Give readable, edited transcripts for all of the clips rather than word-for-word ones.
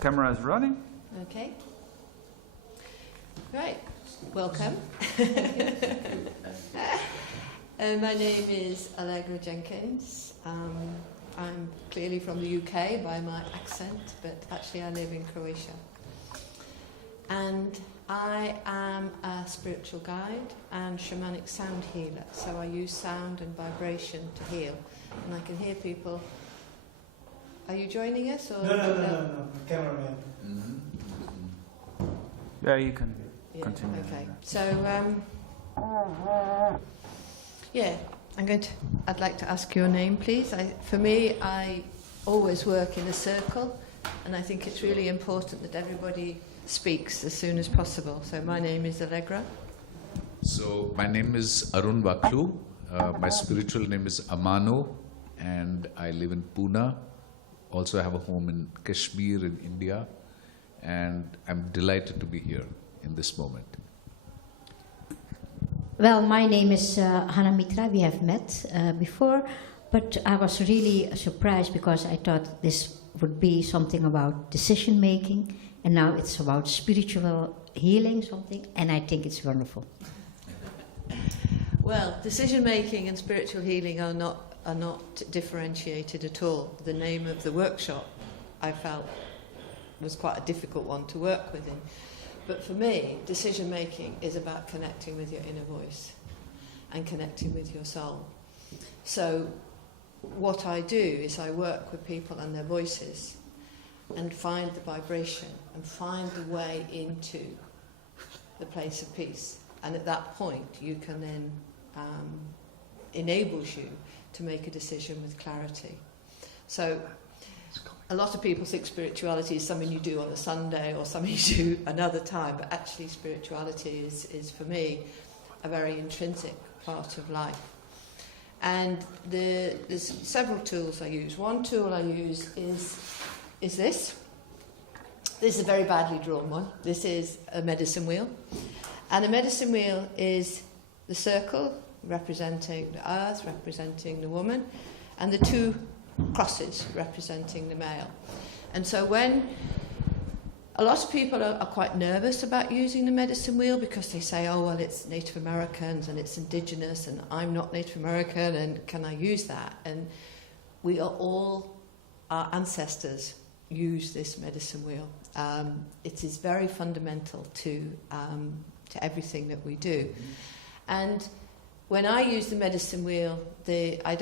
camera is running. Okay. Right. Welcome. My name is Allegra Jenkins. I'm clearly from the UK by my accent, but actually I live in Croatia. And I am a spiritual guide and shamanic sound healer. So I use sound and vibration to heal. And I can hear people. Are you joining us? Or No. Cameraman. Yeah, you can continue. Okay. So, I'd like to ask your name, please. For me, I always work in a circle, and I think it's really important that everybody speaks as soon as possible. So my name is Allegra. So my name is Arun Vaklu. My spiritual name is Amano, and I live in Pune. Also, I have a home in Kashmir in India, and I'm delighted to be here in this moment. Well, my name is Hannah Mitra. We have met before, but I was really surprised because I thought this would be something about decision making, and now it's about spiritual healing, something, and I think it's wonderful. Well, decision making and spiritual healing are not differentiated at all. The name of the workshop, I felt, was quite a difficult one to work within. But for me, decision making is about connecting with your inner voice and connecting with your soul. So what I do is I work with people and their voices and find the vibration and find the way into the place of peace. And at that point, you can then enables you to make a decision with clarity. So a lot of people think spirituality is something you do on a Sunday or something you do another time, but actually spirituality is for me a very intrinsic part of life. And there's several tools I use. One tool I use is this. This is a very badly drawn one. This is a medicine wheel. And a medicine wheel is the circle representing the earth, representing the woman, and the two crosses representing the male. And so when a lot of people are quite nervous about using the medicine wheel because they say, oh, well, it's Native Americans and it's indigenous and I'm not Native American and can I use that? And we are all, our ancestors use this medicine wheel. It is very fundamental to everything that we do. And when I use the medicine wheel, I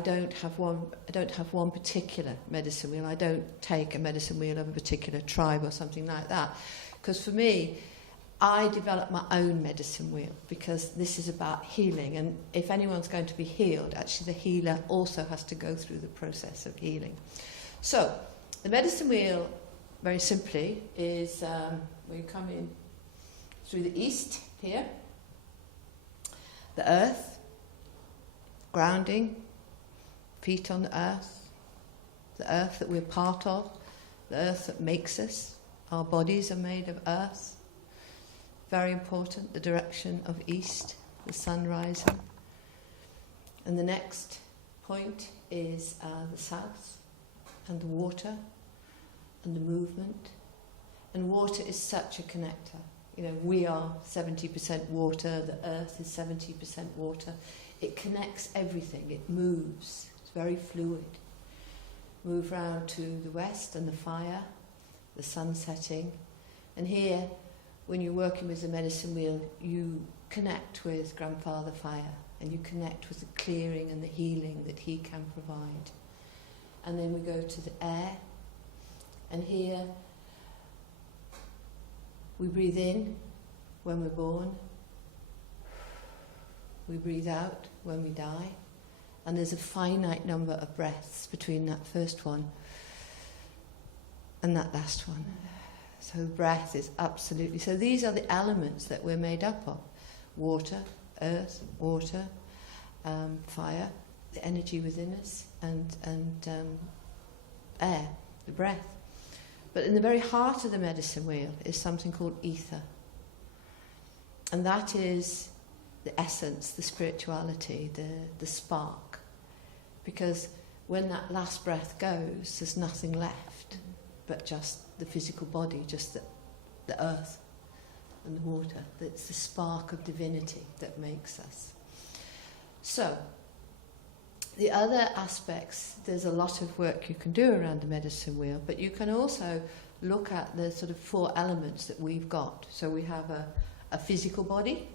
don't have one particular medicine wheel. I don't take a medicine wheel of a particular tribe or something like that. Because for me, I develop my own medicine wheel because this is about healing. And if anyone's going to be healed, actually the healer also has to go through the process of healing. So the medicine wheel, very simply, is we come in through the east here, the earth, grounding, feet on the earth that we're part of, the earth that makes us. Our bodies are made of earth. Very important, the direction of east, the sun rising. And the next point is the south, and the water, and the movement. And water is such a connector. You know, we are 70% water, the earth is 70% water. It connects everything, it moves. Very fluid. Move round to the west and the fire, the sun setting. And here, when you're working with the medicine wheel, you connect with Grandfather Fire and you connect with the clearing and the healing that he can provide. And then we go to the air. And here, we breathe in when we're born. We breathe out when we die. And there's a finite number of breaths between that first one and that last one. So breath is absolutely... So these are the elements that we're made up of. Water, earth, water, fire, the energy within us, and air, the breath. But in the very heart of the medicine wheel is something called ether. And that is the essence, the spirituality, the spark. Because when that last breath goes, there's nothing left but just the physical body, just the earth and the water. That's the spark of divinity that makes us. So, the other aspects, there's a lot of work you can do around the medicine wheel, but you can also look at the sort of 4 elements that we've got. So we have a physical body,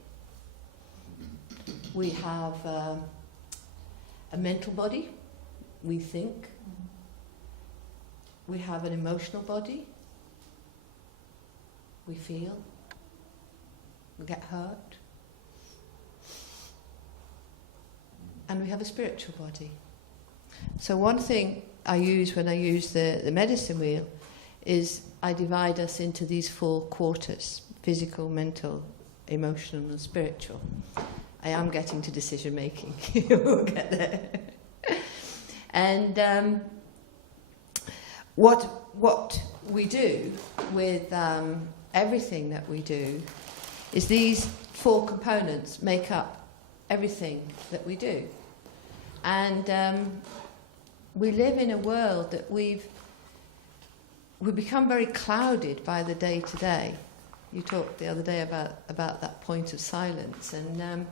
we have a mental body, we think, we have an emotional body, we feel, we get hurt, and we have a spiritual body. So one thing I use when I use the medicine wheel is I divide us into these 4 quarters: physical, mental, emotional and spiritual. I am getting to decision making. We'll get there. And what we do with everything that we do is these 4 components make up everything that we do. And we live in a world that we become very clouded by the day-to-day. You talked the other day about that point of silence. And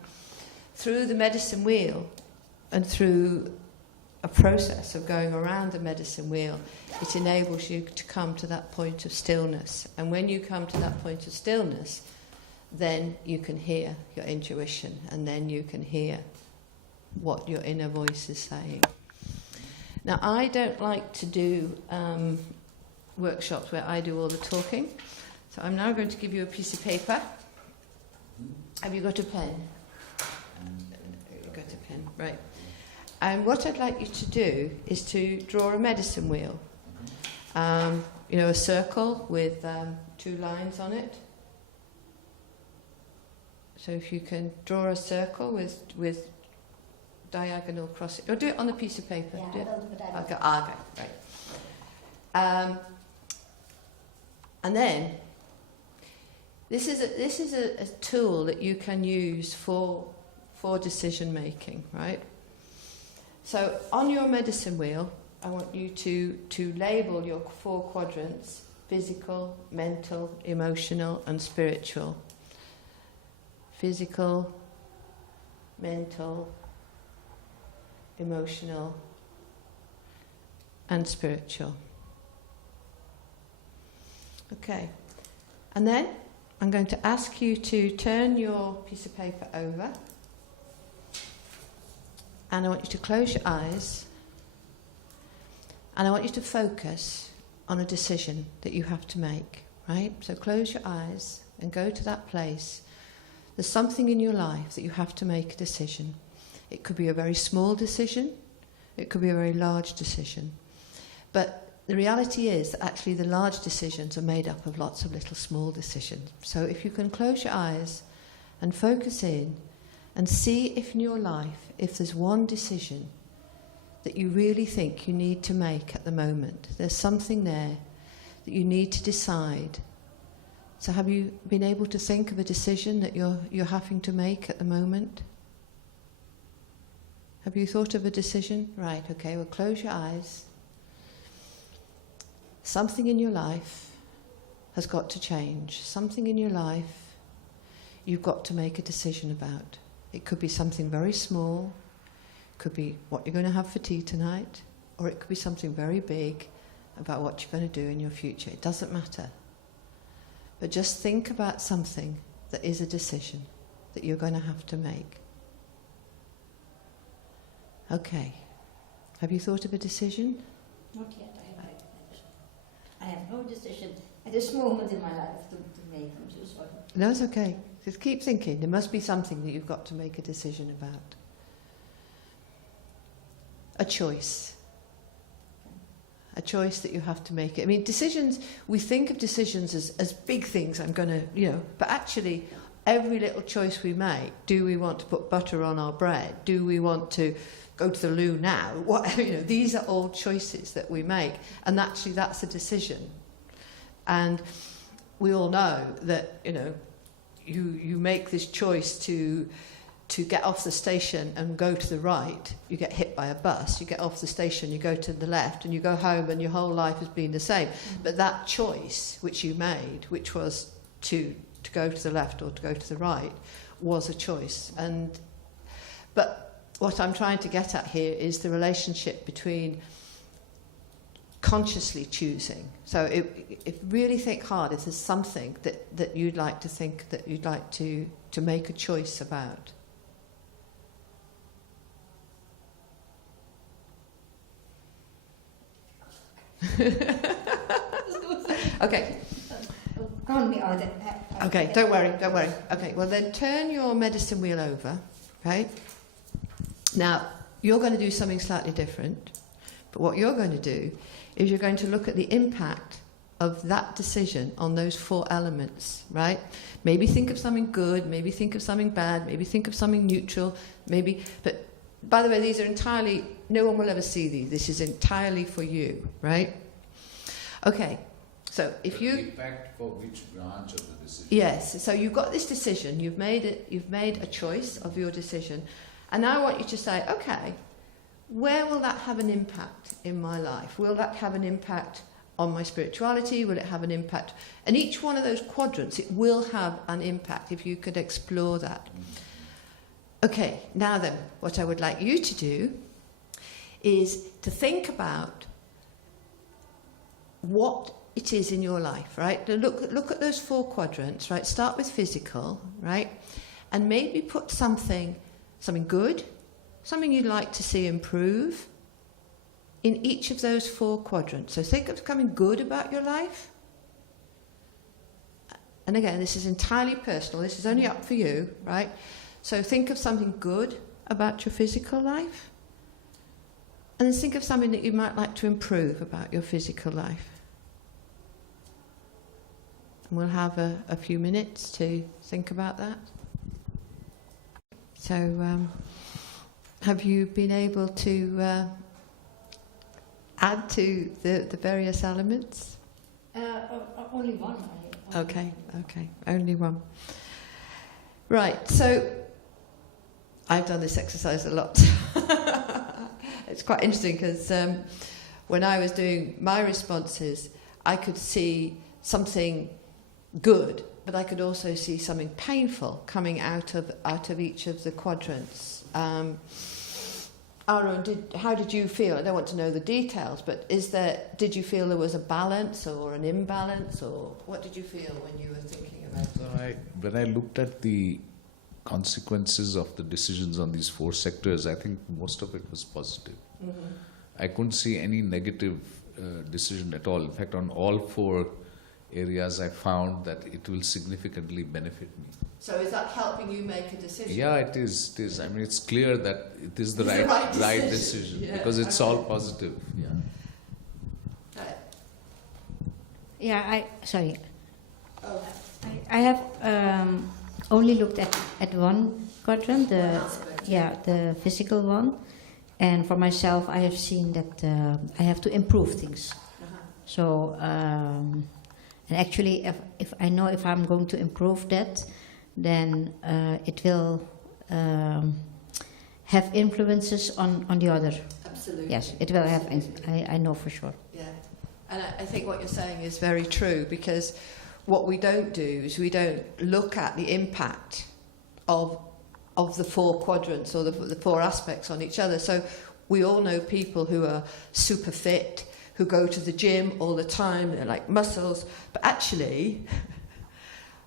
through the medicine wheel and through a process of going around the medicine wheel, it enables you to come to that point of stillness. And when you come to that point of stillness, then you can hear your intuition, and then you can hear what your inner voice is saying. Now, I don't like to do workshops where I do all the talking, so I'm now going to give you a piece of paper. Have you got a pen? You've got a pen, right. And what I'd like you to do is to draw a medicine wheel. A circle with 2 lines on it. So if you can draw a circle with diagonal crossing, or do it on a piece of paper. Yeah, do it. I'll do it. Okay, right. And then this is a tool that you can use for decision making, right? So on your medicine wheel, I want you to label your 4 quadrants: physical, mental, emotional, and spiritual. Physical, mental, emotional, and spiritual. Okay. And then I'm going to ask you to turn your piece of paper over, and I want you to close your eyes, and I want you to focus on a decision that you have to make, right? So close your eyes and go to that place. There's something in your life that you have to make a decision. It could be a very small decision, it could be a very large decision. But the reality is that actually the large decisions are made up of lots of little small decisions. So if you can close your eyes and focus in and see if in your life, if there's one decision that you really think you need to make at the moment, there's something there that you need to decide. So have you been able to think of a decision that you're having to make at the moment? Have you thought of a decision? Right, okay, well close your eyes. Something in your life has got to change. Something in your life you've got to make a decision about. It could be something very small, it could be what you're going to have for tea tonight, or it could be something very big about what you're going to do in your future. It doesn't matter. But just think about something that is a decision that you're going to have to make. Okay. Have you thought of a decision? Not yet. I have no decision at this moment in my life to make. I'm so sorry. No, it's okay. Just keep thinking. There must be something that you've got to make a decision about. A choice. A choice that you have to make. I mean, decisions, we think of decisions as big things, I'm going to, but actually every little choice we make, do we want to put butter on our bread? Do we want to go to the loo now? These are all choices that we make, and actually that's a decision. And we all know that, you make this choice to to get off the station and go to the right, you get hit by a bus. You get off the station, you go to the left, and you go home, and your whole life has been the same. But that choice which you made, which was to go to the left or to go to the right, was a choice. But what I'm trying to get at here is the relationship between consciously choosing. So if really think hard, if there's something that you'd like to think, that you'd like to make a choice about. Okay. Okay, don't worry. Okay, well then turn your medicine wheel over, right? Now, you're going to do something slightly different, but what you're going to do is you're going to look at the impact of that decision on those 4 elements, right? Maybe think of something good, maybe think of something bad, maybe think of something neutral, but by the way, these are entirely, no one will ever see these. This is entirely for you, right? Okay, so if you... The impact for which branch of the decision? Yes, so you've got this decision, you've made a choice of your decision, and now I want you to say, okay, where will that have an impact in my life? Will that have an impact on my spirituality? Will it have an impact? And each one of those quadrants, it will have an impact if you could explore that. Okay, now then, what I would like you to do is to think about what it is in your life, right? Look at those 4 quadrants, right? Start with physical, right? And maybe put something good, something you'd like to see improve in each of those 4 quadrants. So think of something good about your life. And again, this is entirely personal. This is only up for you, right? So think of something good about your physical life. And then think of something that you might like to improve about your physical life. And we'll have a few minutes to think about that. So, have you been able to add to the various elements? Only one. Okay, only one. Right, so I've done this exercise a lot. It's quite interesting because when I was doing my responses, I could see something good, but I could also see something painful coming out of each of the quadrants. Arun, how did you feel? I don't want to know the details, but did you feel there was a balance or an imbalance, or what did you feel when you were thinking about it? When I looked at the consequences of the decisions on these 4 sectors, I think most of it was positive. Mm-hmm. I couldn't see any negative decision at all. In fact, on all 4 areas, I found that it will significantly benefit me. So is that helping you make a decision? Yeah, it is. It is. I mean, it's clear that it is the right decision yeah, because it's all positive. Yeah. Yeah, sorry. Oh. I have only looked at one quadrant, the physical one, and for myself, I have seen that I have to improve things. Uh-huh. So, and actually, if I know if I'm going to improve that, then it will have influences on the other. Absolutely. Yes, it will have. I know for sure. Yeah, and I think what you're saying is very true, because what we don't do is we don't look at the impact of the 4 quadrants or the 4 aspects on each other. So we all know people who are super fit, who go to the gym all the time, they're like muscles, but actually,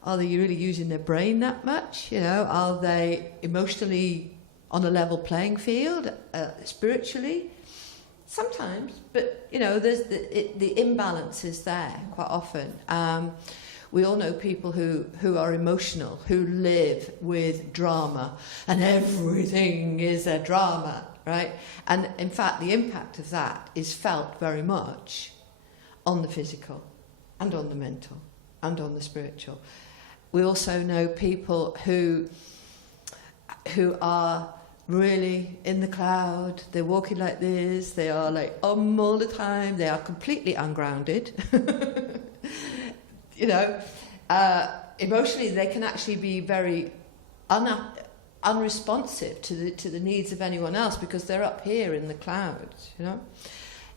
are they really using their brain that much? You know, are they emotionally on a level playing field, spiritually? Sometimes, but you know, there's the imbalance is there quite often. We all know people who are emotional, who live with drama, and everything is a drama, right? And in fact, the impact of that is felt very much on the physical, and on the mental, and on the spiritual. We also know people who are really in the cloud, they're walking like this, they are like all the time, they are completely ungrounded. You know, emotionally they can actually be very unresponsive to the needs of anyone else because they're up here in the clouds, you know.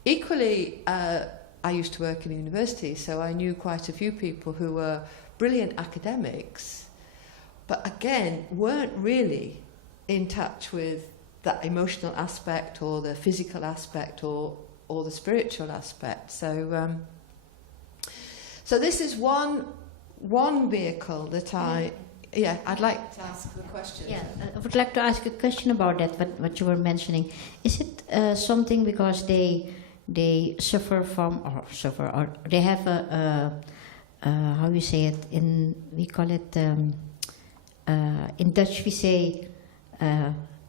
Equally, I used to work in a university, so I knew quite a few people who were brilliant academics, but again, weren't really in touch with that emotional aspect or the physical aspect or the spiritual aspect. So, so this is one vehicle that I'd like to ask the question. Yeah, I would like to ask a question about that. What you were mentioning, is it something because they suffer from or they have a how you say it we call it in Dutch we say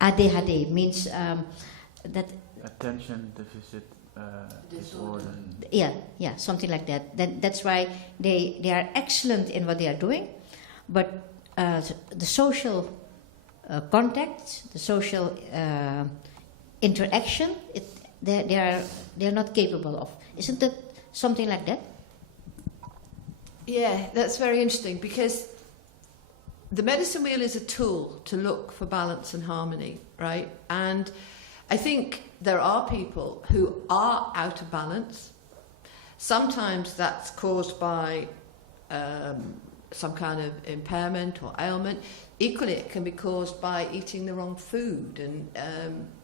ADHD means that Attention deficit disorder. yeah, something like that. That's why they are excellent in what they are doing, but the social contact, the social interaction, they're not capable of. Isn't it something like that? Yeah, that's very interesting because the medicine wheel is a tool to look for balance and harmony, right? And I think there are people who are out of balance. Sometimes that's caused by some kind of impairment or ailment. Equally, it can be caused by eating the wrong food. And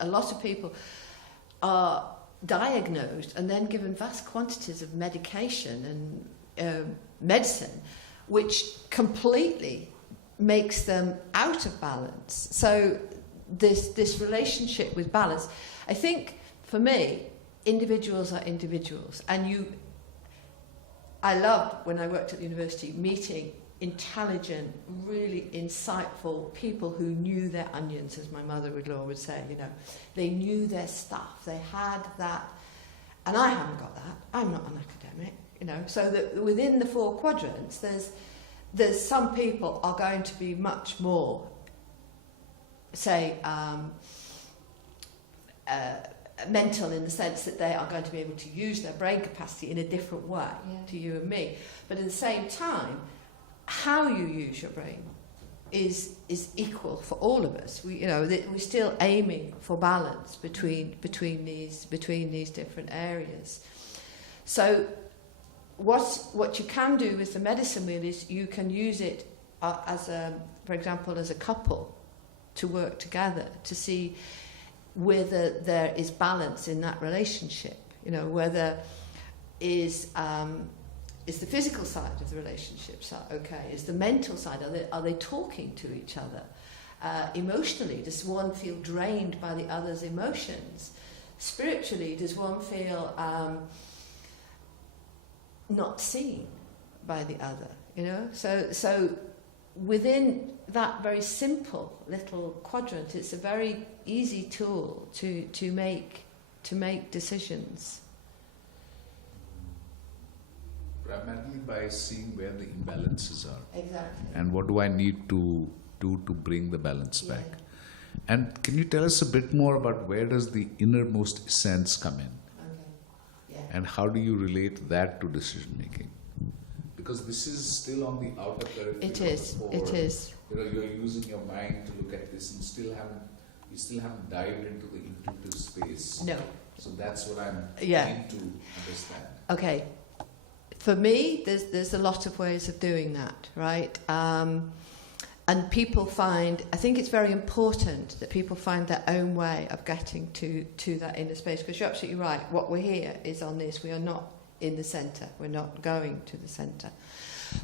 a lot of people are diagnosed and then given vast quantities of medication and medicine, which completely makes them out of balance. So this relationship with balance, I think for me, individuals are individuals. And I loved when I worked at the university meeting intelligent, really insightful people who knew their onions, as my mother-in-law would say, you know. They knew their stuff. They had that. And I haven't got that. I'm not an academic, you know. So that within the 4 quadrants, there's some people are going to be much more, say, mental in the sense that they are going to be able to use their brain capacity in a different way to you and me. But at the same time, how you use your brain is equal for all of us. We're still aiming for balance between these different areas. So what you can do with the medicine wheel is you can use it for example, as a couple to work together to see whether there is balance in that relationship. You know, whether is the physical side of the relationship okay? Is the mental side? Are they talking to each other? Emotionally, does one feel drained by the other's emotions? Spiritually, does one feel not seen by the other? You know, so within that very simple little quadrant, it's a very easy tool to make decisions. Primarily by seeing where the imbalances are. Exactly. And what do I need to do to bring the balance back? And can you tell us a bit more about where does the innermost essence come in? Okay. Yeah. And how do you relate that to decision making? Because this is still on the outer periphery. It is. It is. You know, you're using your mind to look at this and you still haven't dived into the intuitive space. No. So that's what I'm trying to understand. Okay. For me, there's a lot of ways of doing that, right? And people I think it's very important that people find their own way of getting to that inner space, because you're absolutely right. What we're here is on this. We are not in the centre. We're not going to the centre.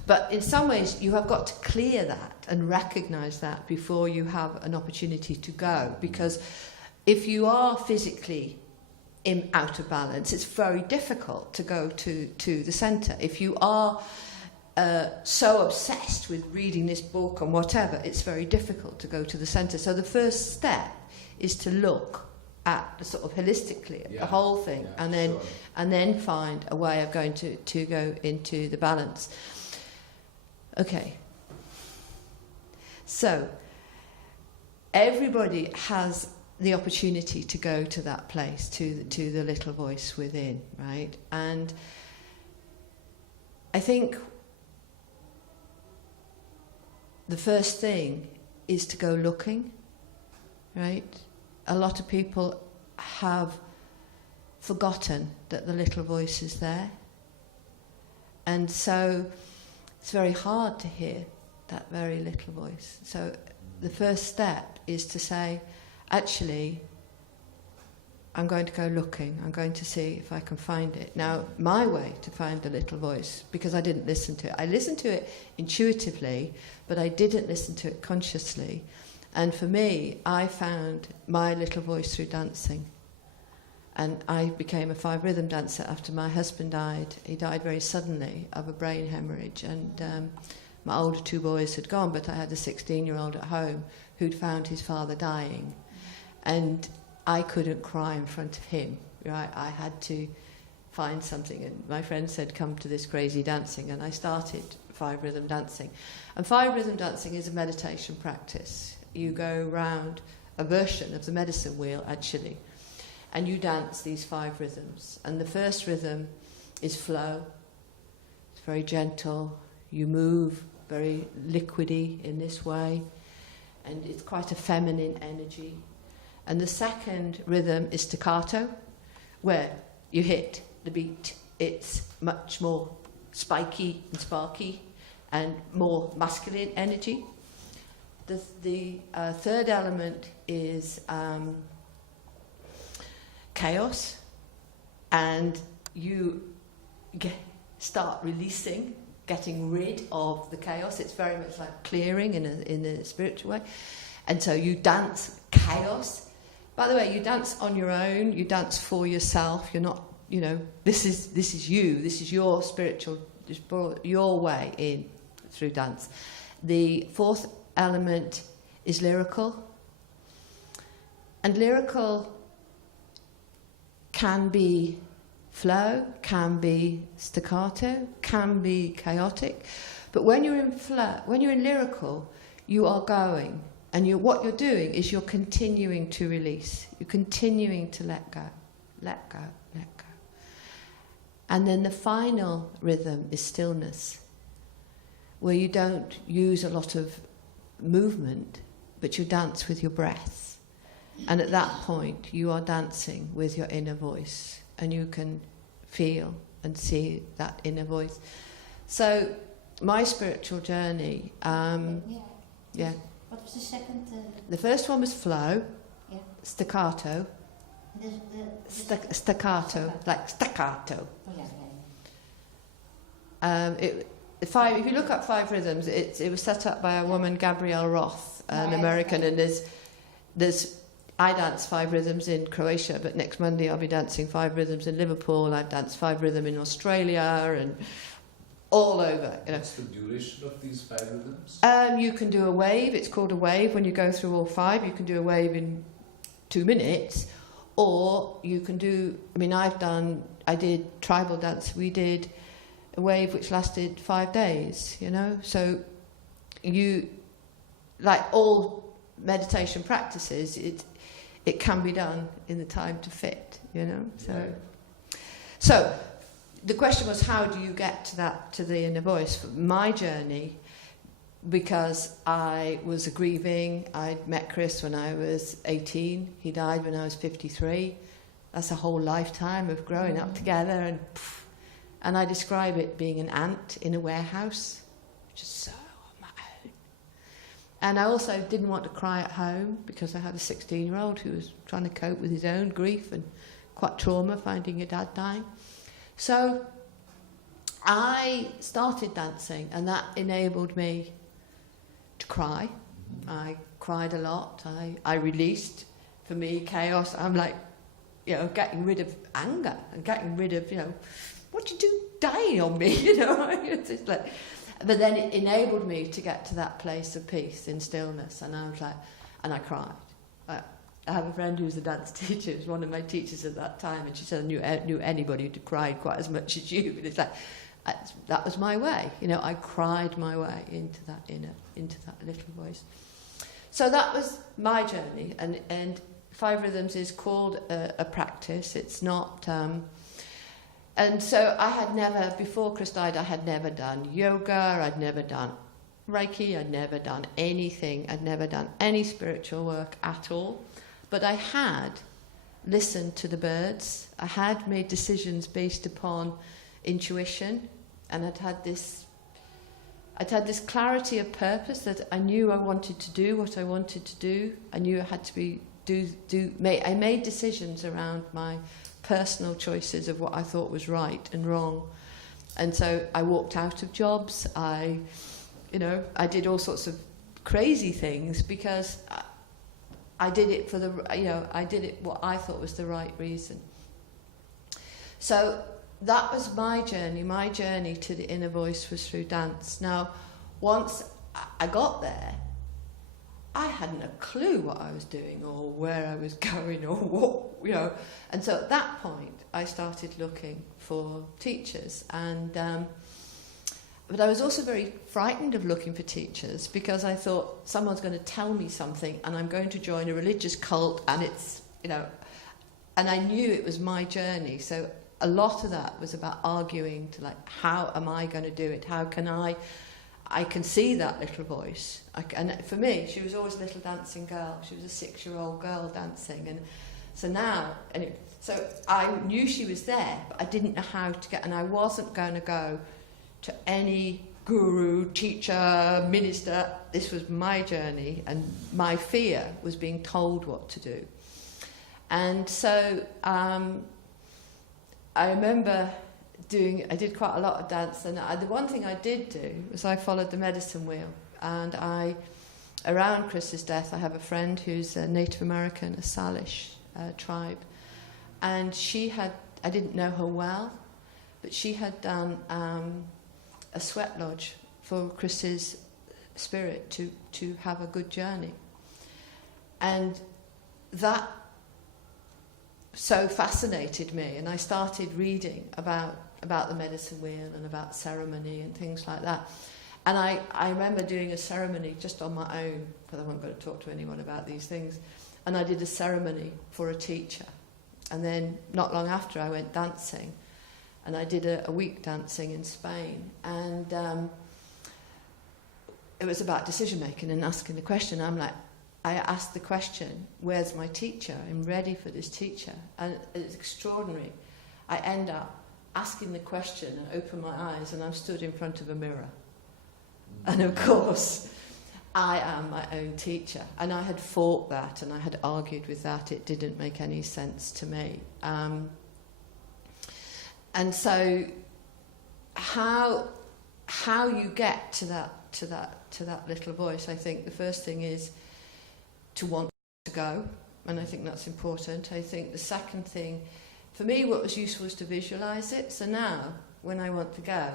But in some ways, you have got to clear that and recognise that before you have an opportunity to go. Because if you are physically out of balance, it's very difficult to go to the centre. If you are so obsessed with reading this book and whatever, it's very difficult to go to the centre. So the first step is to look at the sort of holistically at the whole thing, and then find a way of going to go into the balance. Okay. So everybody has the opportunity to go to that place, to the little voice within, right? And I think the first thing is to go looking. right? A lot of people have forgotten that the little voice is there. And so it's very hard to hear that very little voice. So the first step is to say, actually, I'm going to go looking. I'm going to see if I can find it. Now, my way to find the little voice, because I didn't listen to it. I listened to it intuitively, but I didn't listen to it consciously. And for me, I found my little voice through dancing. And I became a 5-rhythm dancer after my husband died. He died very suddenly of a brain hemorrhage. And my older 2 boys had gone, but I had a 16-year-old at home who'd found his father dying. And I couldn't cry in front of him, right? I had to find something. And my friend said, come to this crazy dancing. And I started 5-rhythm dancing. And 5-rhythm dancing is a meditation practice. You go round a version of the medicine wheel, actually, and you dance these 5 rhythms. And the first rhythm is flow. It's very gentle. You move very liquidy in this way, and it's quite a feminine energy. And the second rhythm is staccato, where you hit the beat. It's much more spiky and sparky and more masculine energy. The third element is chaos, and you start releasing, getting rid of the chaos. It's very much like clearing in a spiritual way. And so you dance chaos. By the way, you dance on your own, you dance for yourself. You're not, this is you, this is your spiritual, your way in through dance. The fourth element is lyrical. And lyrical can be flow, can be staccato, can be chaotic. But when you're in flow, when you're in lyrical, you are going. And what you're doing is you're continuing to release. You're continuing to let go, let go, let go. And then the final rhythm is stillness, where you don't use a lot of movement, but you dance with your breath. And at that point, you are dancing with your inner voice, and you can feel and see that inner voice. So my spiritual journey, yeah. What was the second? The first one was flow, Yeah. staccato, staccato, like staccato. Oh, yeah. If you look up 5 rhythms, it was set up by a woman, Gabrielle Roth, an American, and I dance 5 rhythms in Croatia, but next Monday I'll be dancing 5 rhythms in Liverpool. I've danced 5 rhythm in Australia and all over. What's the duration of these 5 rhythms? You can do a wave. It's called a wave. When you go through all 5, you can do a wave in 2 minutes, or you can do. I did tribal dance. We did a wave which lasted 5 days. So you, like all meditation practices, it can be done in the time to fit. So the question was, how do you get to the inner voice? My journey, because I was grieving. I met Chris when I was 18. He died when I was 53. That's a whole lifetime of growing up together. And I describe it being an ant in a warehouse, just so on my own. And I also didn't want to cry at home, because I had a 16-year-old who was trying to cope with his own grief and quite trauma, finding your dad dying. So I started dancing, and that enabled me to cry. I cried a lot. I released, for me, chaos. I'm like, getting rid of anger and getting rid of, what you do dying on me, It's just like, but then it enabled me to get to that place of peace in stillness, and I was like, and I cried. I have a friend who's a dance teacher, who's one of my teachers at that time, and she said I knew anybody who cried quite as much as you. And it's like, that was my way. I cried my way into that little voice. So that was my journey, and 5 rhythms is called a practice. It's not. And so I had never, before Chris died, I had never done yoga. I'd never done Reiki. I'd never done anything. I'd never done any spiritual work at all. But I had listened to the birds. I had made decisions based upon intuition, and I'd had this clarity of purpose that I knew I wanted to do what I wanted to do. I knew I had to I made decisions around my personal choices of what I thought was right and wrong. And so I walked out of jobs. I did all sorts of crazy things because I did it for I did it what I thought was the right reason. So that was my journey. My journey to the inner voice was through dance. Now, once I got there, I hadn't a clue what I was doing or where I was going or what, And so at that point, I started looking for teachers. But I was also very frightened of looking for teachers because I thought someone's going to tell me something and I'm going to join a religious cult and it's, and I knew it was my journey. So a lot of that was about arguing to how am I going to do it? How can I can see that little voice. And for me, she was always a little dancing girl. She was a 6-year-old girl dancing. And so now, so I knew she was there, but I didn't know how to get, and I wasn't going to go to any guru, teacher, minister. This was my journey, and my fear was being told what to do. And so I remember I did quite a lot of dance, and the one thing I did do was I followed the medicine wheel. And around Chris's death, I have a friend who's a Native American, a Salish tribe, and I didn't know her well, but she had done a sweat lodge for Chris's spirit to have a good journey. And that so fascinated me, and I started reading about the medicine wheel and about ceremony and things like that. And I remember doing a ceremony just on my own, because I wasn't going to talk to anyone about these things. And I did a ceremony for a teacher. And then not long after, I went dancing. And I did a week dancing in Spain. And it was about decision making and asking the question. I asked the question, where's my teacher? I'm ready for this teacher. And it's extraordinary. I end up asking the question and open my eyes, and I'm stood in front of a mirror. And of course, I am my own teacher. And I had fought that, and I had argued with that. It didn't make any sense to me. And so how you get to that little voice, I think the first thing is to want to go, and I think that's important. I think the second thing, for me, what was useful was to visualize it. So now, when I want to go,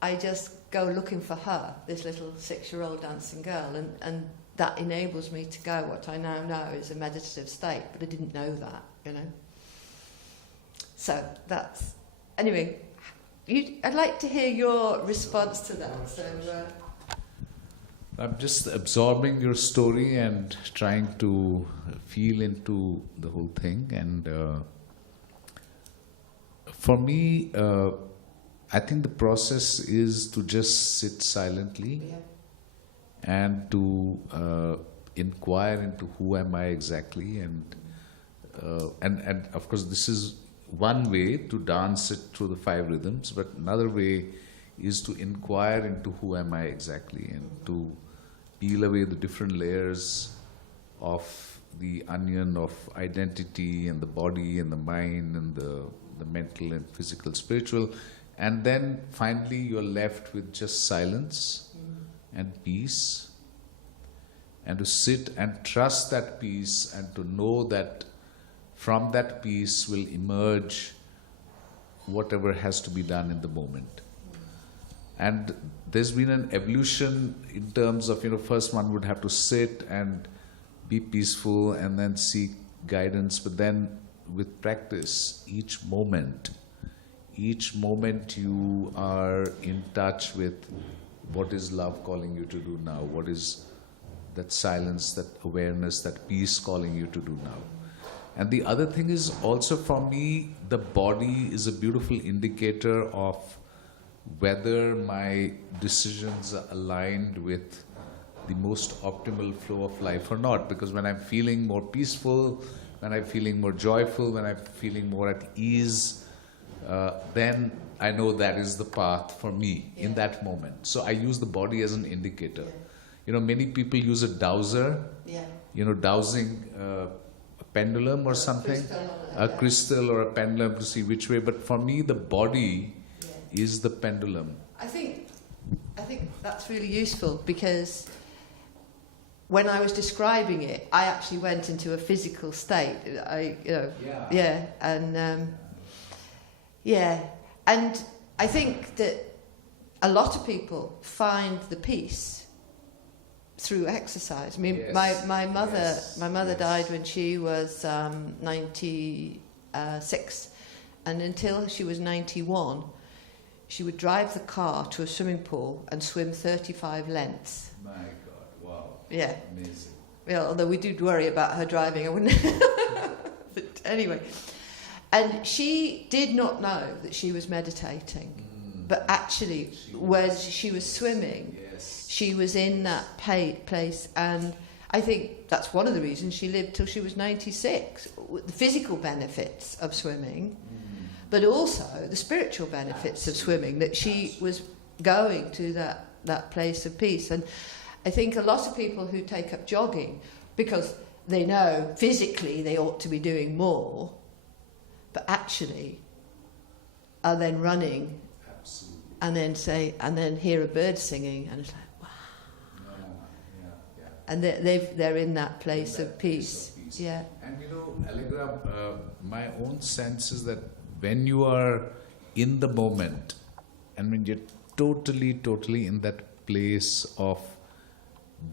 I just go looking for her, this little 6-year-old dancing girl, and that enables me to go what I now know is a meditative state, but I didn't know that, So that's... Anyway, I'd like to hear your response to that. So, I'm just absorbing your story and trying to feel into the whole thing. And for me, I think the process is to just sit silently and to inquire into who am I exactly, and of course this is one way to dance it through the 5 rhythms, but another way is to inquire into who am I exactly, and to peel away the different layers of the onion of identity and the body and the mind and the mental and physical, spiritual, and then finally you're left with just silence and peace, and to sit and trust that peace and to know that from that peace will emerge whatever has to be done in the moment. And there's been an evolution in terms of, first one would have to sit and be peaceful and then seek guidance, but then with practice, each moment you are in touch with what is love calling you to do now, what is that silence, that awareness, that peace calling you to do now. And the other thing is also, for me, the body is a beautiful indicator of whether my decisions are aligned with the most optimal flow of life or not. Because when I'm feeling more peaceful, when I'm feeling more joyful, when I'm feeling more at ease, then I know that is the path for me in that moment. So I use the body as an indicator. You know, many people use a dowser, you know, dowsing a pendulum or something, a crystal or a pendulum to see which way. But for me, the body is the pendulum. I think that's really useful, because when I was describing it, I actually went into a physical state. And I think that a lot of people find the peace through exercise. I mean, my mother died when she was 96, and until she was 91, she would drive the car to a swimming pool and swim 35 lengths. My God, wow. Yeah. Amazing. Yeah, although we did worry about her driving, I wouldn't. But anyway. And she did not know that she was meditating. But actually, when she was swimming, she was in that place. And I think that's one of the reasons she lived till she was 96. The physical benefits of swimming, but also the spiritual benefits of swimming, that she was going to that place of peace. And I think a lot of people who take up jogging, because they know physically they ought to be doing more, but actually are then running and then hear a bird singing, and it's like, wow. And they're in that place of peace. Yeah. And you know, Allegra, my own sense is that when you are in the moment and when you're totally in that place of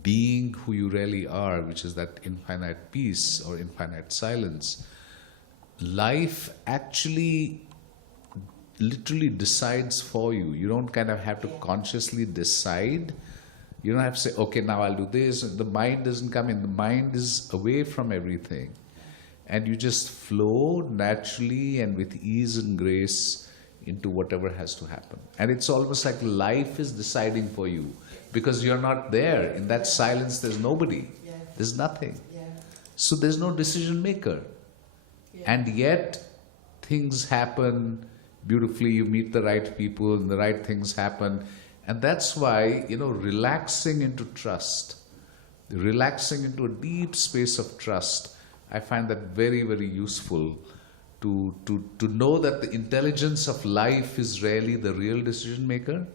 being who you really are, which is that infinite peace or infinite silence, life actually literally decides for you. You don't kind of have to consciously decide. You don't have to say, okay, now I'll do this. The mind doesn't come in. The mind is away from everything. And you just flow naturally and with ease and grace into whatever has to happen. And it's almost like life is deciding for you, because you're not there. In that silence, there's nobody. There's nothing. So there's no decision maker. And yet, things happen beautifully. You meet the right people and the right things happen. And that's why, you know, relaxing into trust, relaxing into a deep space of trust, I find that very, very useful to know that the intelligence of life is really the real decision maker.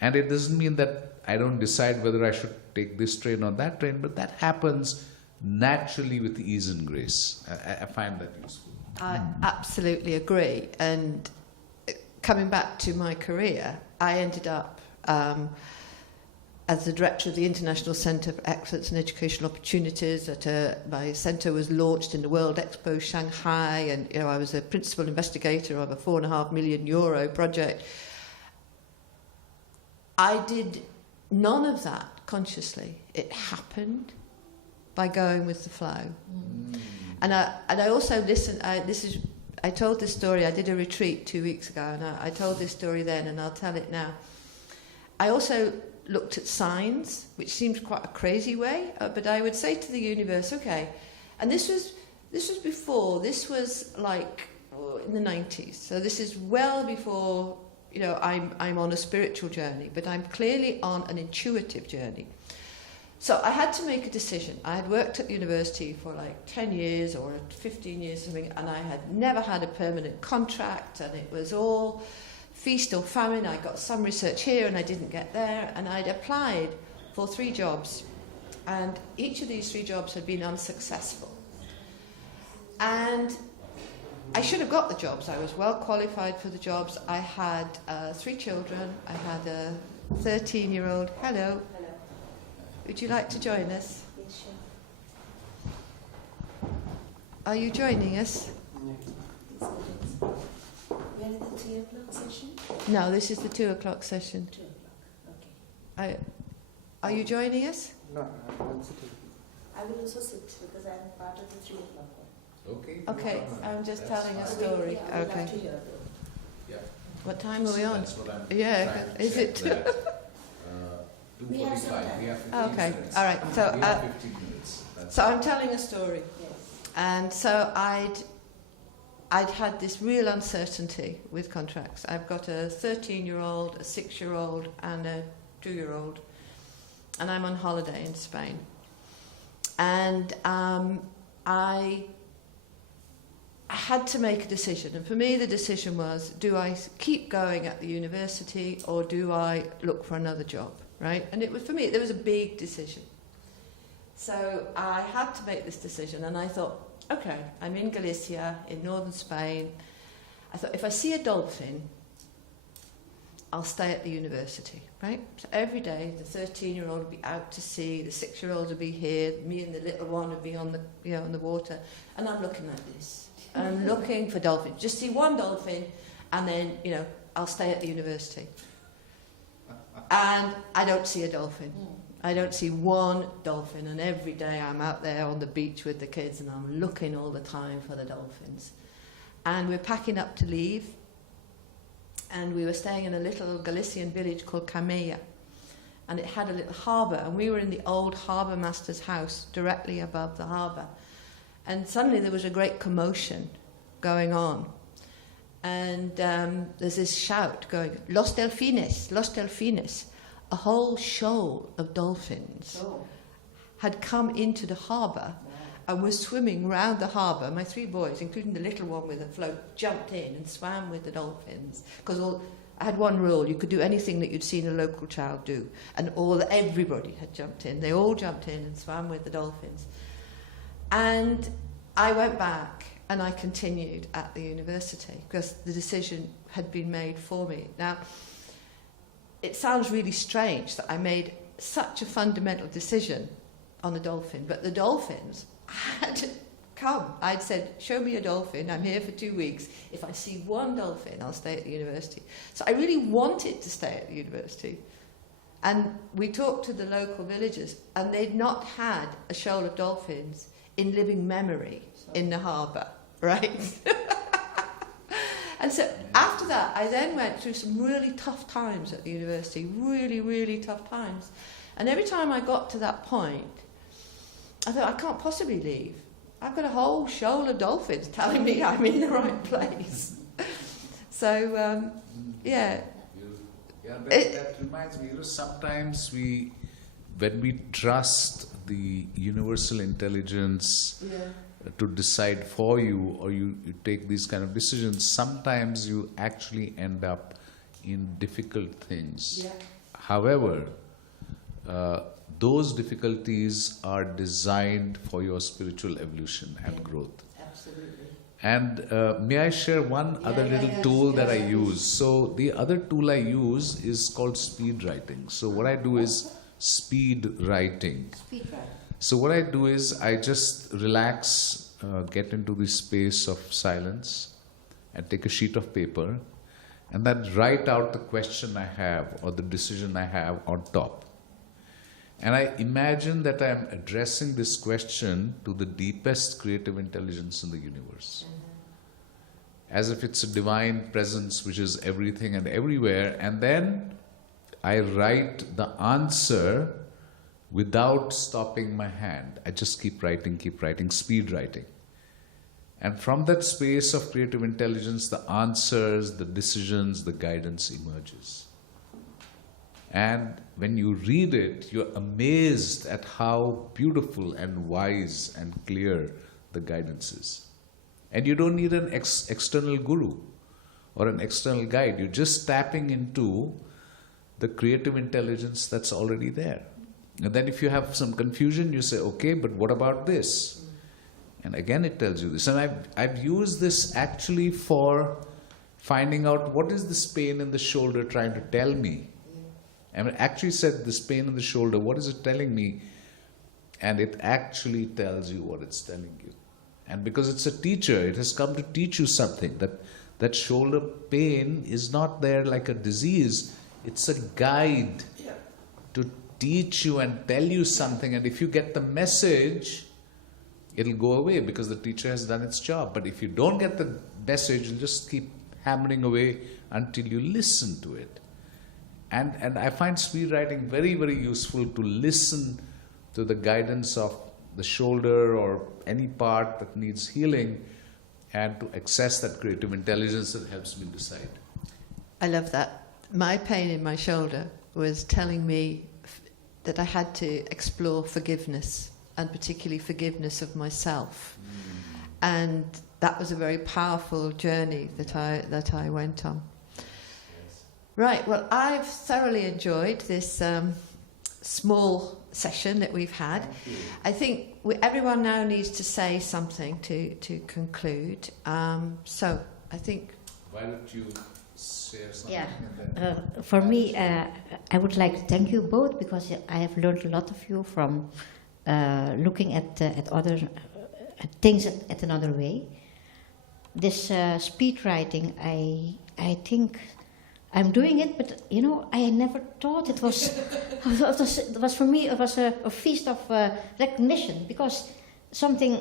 And it doesn't mean that I don't decide whether I should take this train or that train, but that happens naturally with ease and grace. I find that useful. I absolutely agree. And coming back to my career, I ended up as the director of the International Centre for Excellence in Educational Opportunities. My centre was launched in the World Expo Shanghai, and you know, I was a principal investigator of a €4.5 million project. I did none of that consciously. It happened by going with the flow. And I also listened. I told this story. I did a retreat 2 weeks ago, and I told this story then, and I'll tell it now. I also looked at signs, which seems quite a crazy way, but I would say to the universe, okay, and this was before. This was like in the 90s, so this is well before. You know, I'm on a spiritual journey, but I'm clearly on an intuitive journey. So I had to make a decision. I had worked at university for like 10 years or 15 years or something, and I had never had a permanent contract, and it was all feast or famine. I got some research here and I didn't get there, and I'd applied for 3 jobs, and each of these 3 jobs had been unsuccessful. And I should have got the jobs. I was well qualified for the jobs. I had 3 children. I had a 13-year-old. Hello. Would you like to join us? Yes, sure. Are you joining us? We are in the 3 o'clock session? No, this is the 2 o'clock session. 2 o'clock, okay. Are you joining us? No, I'm sitting. I will also sit because I am part of the 3 o'clock one. Okay, I'm just telling a story. Yeah, I would Okay. love to hear though. What time are we on? That's what I'm Yeah, trying to is check it? that, We have some 2:45. time. We have 15 Okay, minutes. all right. So, we have 15 minutes. That's so I'm telling a story. Yes. And so I'd had this real uncertainty with contracts. I've got a 13-year-old, a 6-year-old, and a 2-year-old, and I'm on holiday in Spain. And I had to make a decision, and for me the decision was, do I keep going at the university or do I look for another job, right? And it was, for me, there was a big decision. So I had to make this decision, and I thought, okay, I'm in Galicia, in northern Spain. I thought, if I see a dolphin, I'll stay at the university, right? So every day, the 13-year-old would be out to sea, the 6-year-old would be here, me and the little one would be on the, on the water, and I'm looking like this. And I'm looking for dolphins. Just see one dolphin, and then, I'll stay at the university. And I don't see a dolphin. I don't see one dolphin, and every day I'm out there on the beach with the kids and I'm looking all the time for the dolphins. And we're packing up to leave, and we were staying in a little Galician village called Camella, and it had a little harbour, and we were in the old harbour master's house directly above the harbour. And suddenly there was a great commotion going on, and there's this shout going, "Los delfines, los delfines." A whole shoal of dolphins had come into the harbour and were swimming round the harbour. My 3 boys, including the little one with a float, jumped in and swam with the dolphins. Because I had one rule: you could do anything that you'd seen a local child do, and everybody had jumped in. They all jumped in and swam with the dolphins. And I went back and I continued at the university because the decision had been made for me. Now, it sounds really strange that I made such a fundamental decision on a dolphin, but the dolphins had come. I'd said, show me a dolphin, I'm here for 2 weeks. If I see one dolphin, I'll stay at the university. So I really wanted to stay at the university. And we talked to the local villagers, and they'd not had a shoal of dolphins in living memory in the harbour, right? And so after that, I then went through some really tough times at the university, really, really tough times. And every time I got to that point, I thought, I can't possibly leave. I've got a whole shoal of dolphins telling me I'm in the right place. So, yeah. Yeah, that reminds me, sometimes when we trust the universal intelligence to decide for you, or you take these kind of decisions, sometimes you actually end up in difficult things. Yeah. However, those difficulties are designed for your spiritual evolution and growth. Absolutely. And may I share one other little tool that I use? So the other tool I use is called speed writing. So what I do is speed writing. Speed writing. So what I do is I just relax, get into the space of silence, and take a sheet of paper, and then write out the question I have or the decision I have on top. And I imagine that I am addressing this question to the deepest creative intelligence in the universe. As if it's a divine presence which is everything and everywhere, and then I write the answer without stopping my hand. I just keep writing, speed writing. And from that space of creative intelligence, the answers, the decisions, the guidance emerges. And when you read it, you're amazed at how beautiful and wise and clear the guidance is. And you don't need an external guru or an external guide. You're just tapping into the creative intelligence that's already there. And then if you have some confusion, you say, okay, but what about this? And again it tells you this. And I've used this actually for finding out what is this pain in the shoulder trying to tell me. I mean, actually said this pain in the shoulder, what is it telling me? And it actually tells you what it's telling you. And because it's a teacher, it has come to teach you something. That shoulder pain is not there like a disease. It's a guide to teach you and tell you something. And if you get the message, it'll go away because the teacher has done its job. But if you don't get the message, you'll just keep hammering away until you listen to it. And I find speed writing very, very useful to listen to the guidance of the shoulder or any part that needs healing, and to access that creative intelligence that helps me decide. I love that. My pain in my shoulder was telling me that I had to explore forgiveness, and particularly forgiveness of myself. And that was a very powerful journey that I went on. Right, well, I've thoroughly enjoyed this small session that we've had. I think everyone now needs to say something to conclude. So I think... Why don't you share something? Yeah. For me, I would like to thank you both, because I have learned a lot of you from looking at other at things at another way. This speed writing, I think I'm doing it, but you know, I never thought it was. It was for me. It was a feast of recognition, because something.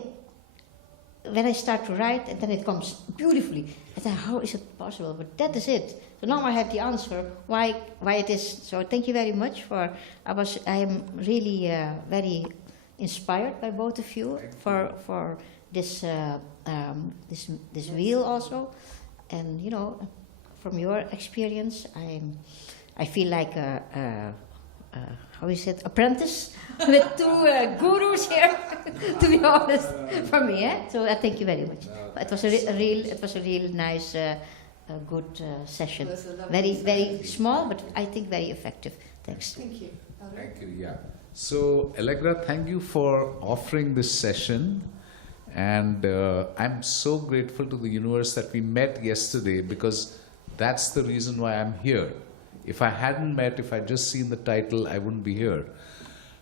When I start to write, and then it comes beautifully, I thought, how is it possible? But that is it. So now I have the answer why it is. So thank you very much for. I am really very inspired by both of you for this this wheel also, and you know, from your experience, I feel like a how is it, apprentice with two gurus here, to be honest, for me. So I thank you very much. It was a real nice, good session. Very small, but I think very effective. Thanks. Thank you. Thank you. Yeah. So Allegra, thank you for offering this session, and I'm so grateful to the universe that we met yesterday, because that's the reason why I'm here. If I hadn't met, if I'd just seen the title, I wouldn't be here.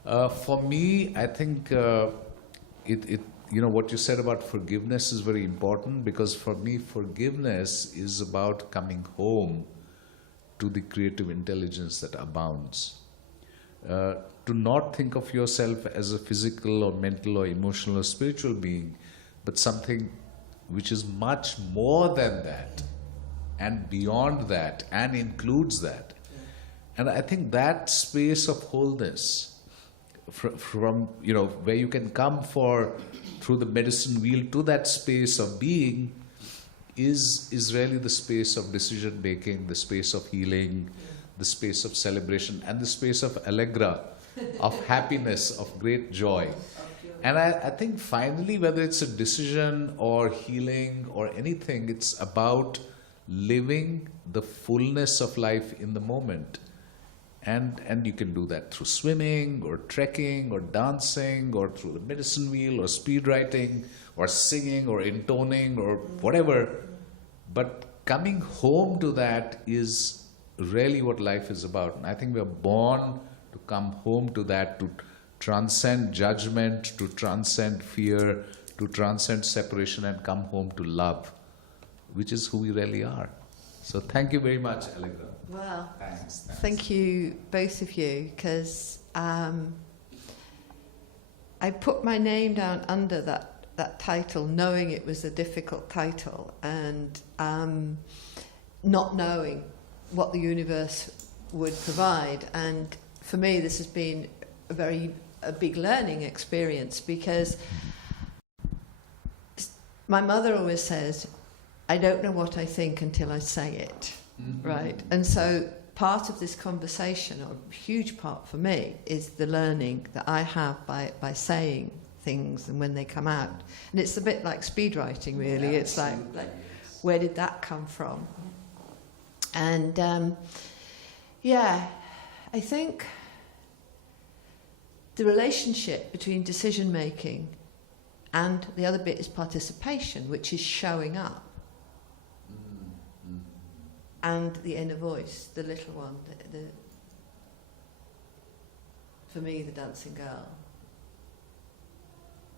For me, I think you know, what you said about forgiveness is very important, because for me, forgiveness is about coming home to the creative intelligence that abounds. To not think of yourself as a physical or mental or emotional or spiritual being, but something which is much more than that, and beyond that, and includes that. And I think that space of wholeness, from you know, where you can come through the medicine wheel to that space of being, is really the space of decision making, the space of healing, the space of celebration, and the space of Allegra, of happiness, of great joy. And I think finally, whether it's a decision or healing or anything, it's about living the fullness of life in the moment. And you can do that through swimming or trekking or dancing or through the medicine wheel or speed writing or singing or intoning or whatever. But coming home to that is really what life is about. And I think we are born to come home to that, to transcend judgment, to transcend fear, to transcend separation, and come home to love, which is who we really are. So thank you very much, Allegra. Well, Thanks. thank you, both of you, because I put my name down under that title, knowing it was a difficult title, and not knowing what the universe would provide. And for me, this has been a big learning experience, because my mother always says, I don't know what I think until I say it. Mm-hmm. Right? And so part of this conversation, or a huge part for me, is the learning that I have by saying things and when they come out. And it's a bit like speed writing, really. Yeah, it's like where did that come from? And I think the relationship between decision making and the other bit is participation, which is showing up. And the inner voice, the little one, for me, the dancing girl.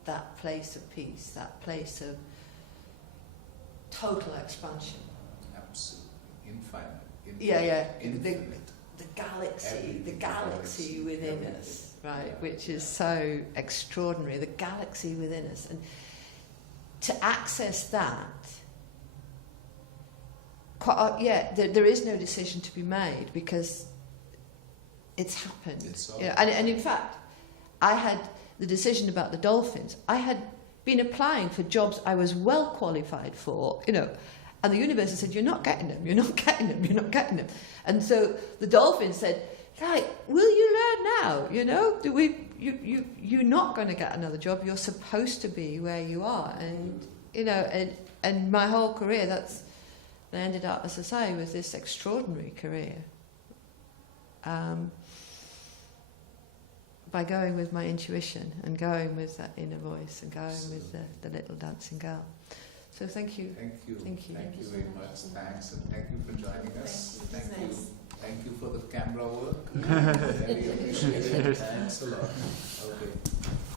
That place of peace, that place of total expansion. Absolutely. Infinite. Yeah. Infinite. The galaxy within us, right? Yeah. Which is so extraordinary. The galaxy within us. And to access that, there is no decision to be made, because it's happened. It's all- You know, and in fact, I had the decision about the dolphins. I had been applying for jobs I was well qualified for, you know, and the university said, you're not getting them, you're not getting them, you're not getting them. And so the dolphins said, right, will you learn now? You know, you're not going to get another job. You're supposed to be where you are. And, you know, and my whole career, I ended up, as I say, with this extraordinary career. By going with my intuition and going with that inner voice and going with the little dancing girl. So thank you. Thank you. Thank you. Thank you very much. Thanks, and thank you for joining us. Thank you. Nice. Thank you for the camera work. Really appreciate it. Thanks a lot. Okay.